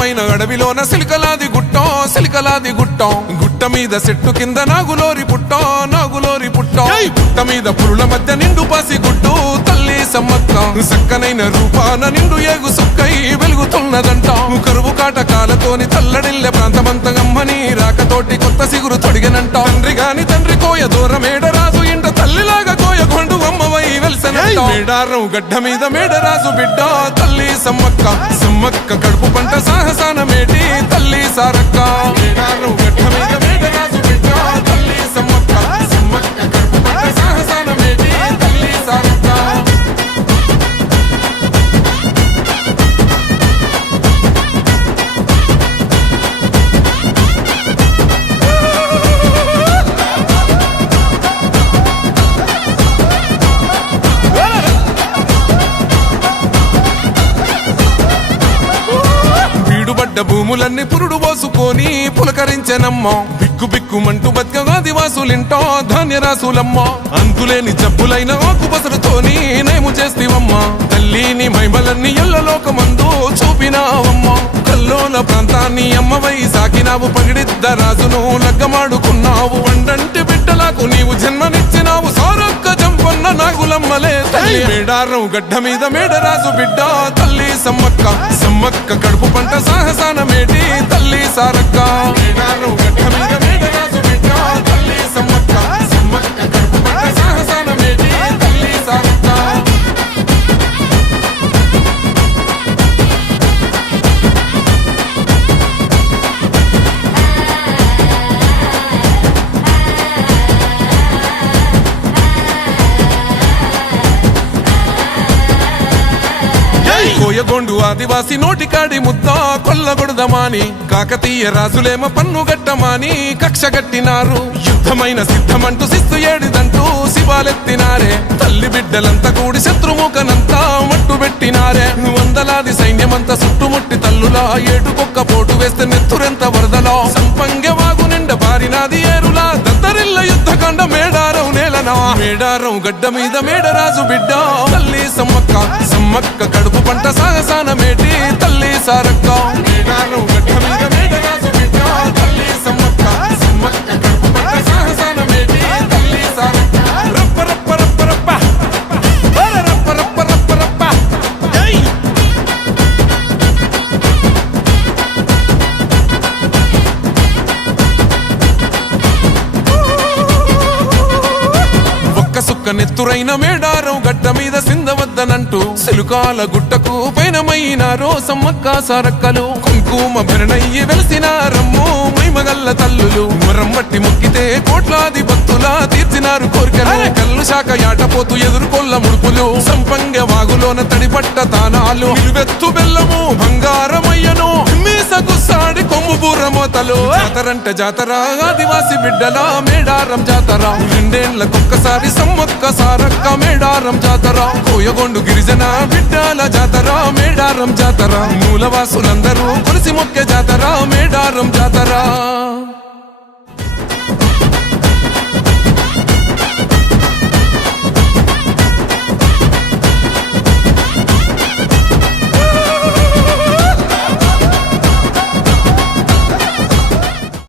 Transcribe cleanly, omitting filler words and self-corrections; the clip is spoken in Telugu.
అందమైన అడవిలోన సిలికలాది గుట్టం గుట్ట మీద చెట్టు కింద నాగులోరి పుట్టం పుట్ట మీద పురుల మధ్య నిండు పాసి గుట్టు తల్లి సమ్మక్క సక్కనైన రూపాన నిండు ఏగు సుక్కై వెలుగుతున్నదంట కరువు కాటకాలతోని తల్లడిల్లె ప్రాంతమంతగమ్మని రాకతోటి కొత్త సిగురు తొడిగనంట తండ్రి కోయ దూరమేడరాజు ఇంట తల్లిలాగా కోయగొండు అమ్మవై వెలిసనంట మేడారం గడ్డ మీద మేడరాజు బిడ్డ తల్లి సమ్మక్క కడుపు పంట సాహసాన మేటి తల్లి సారక్క మేడారం గడ్డ మీద మేడరాజు బిడ్డ తల్లి సమ్మక్క కడుపు పంట సాహసాన మేటి తల్లి సారక్క భూములన్నీ పురుడు పోసుకొని పులకరించెనమ్మా బిక్కుమంటూ బతుకగా ఆదివాసులింటో ధాన్యరాసులమ్మా అంతులేని జబ్బులైన ఆకుపసరుతోని నయము చేస్తివమ్మా తల్లిని మైమలన్నీ ఎల్లలోకమందు చూపినావమ్మా కల్లోల ప్రాంతాన్ని అమ్మవై సాకినావు పగిడిద్ద రాజును లగ్గమాడుకున్నావు వండంటి బిడ్డలకు నీవు జన్మనిచ్చినావు సారక్క జంపన్న నాగులమ్మలే తల్లి మేడారం గడ్డ మీద మేడరాజు బిడ్డ తల్లి సమ్మక్క కడుపు పంట సాహసాన మేటి తల్లి సారక్క మేడారం గడ్డ మీద మేడరాజు బిడ్డ తల్లి సమ్మక్క కడుపు పంట సాహసాన మేటి తల్లి సారక్క కోయగొండు ఆదివాసి నోటికాడి ముద్ద కొల్లగొడదమాని కాకతీయ రాజులేమ పన్ను గట్టమాని కక్ష గట్టినారు యుద్ధమైన సిద్ధమంటూ శిస్తు ఏడిదంటూ శివాలెత్తినారే తల్లి బిడ్డలంతా కూడి శత్రుముఖనంతా మట్టు పెట్టినారే వందలాది సైన్యమంతా చుట్టుముట్టి తల్లులా ఏటుకొక్క పోటు వేస్తే నెత్తురెంత వరదలా సంపంగె వాగు నిండ బారినాది ఏరులా దద్దరిల్ల యుద్ధకాండ మేడారం నేలనా మేడారం గడ్డ మీద మేడరాజు బిడ్డ తల్లి సమ్మక్క కడుపు పంట సాహసాన మేటి తల్లి సారక్క మేడారం గడ్డ మీద మేడరాజు బిడ్డ తల్లి సమ్మక్క కడుపు పంట సాహసాన మేటి తల్లి సారక్క రప్ప రప్ప రప్ప రప్ప రప్ప రప్ప రప్ప రప్ప సుక్క నెత్తురైన మేడారం గడ్డ మీద సిందవద్దనంటూ సెలుకాల గుట్టకు పైనమైనారో సమ్మక్క సారక్కలు కుంకుమ భరణయ్యి వెలిసినారమ్ము మైమగల్ల తల్లులు మరంబట్టి మొక్కితే కోట్లాది భక్తులా తీర్చినారు కోరికలు కల్లు శాఖ యాటపోతూ ఎదుర్కొల్ల ముడుపులు సంపంగ వాగులోన తడిపట్ట తానాలు నిలువెత్తు బెల్లము బంగారమయ్యను మీసకు సాడి కొమ్ము బూరమోతలు జాతర ఆదివాసి బిడ్డల మేడారం జాతర రెండేళ్లకొక్కసారి సమ్మక్క సారక్క మేడారం జాతర కోయగొండు గిరిజన బిడ్డల జాతర మేడారం జాతర మూలవాసులందరూ కొలిసి మొక్కే జాతర మేడారం జాతర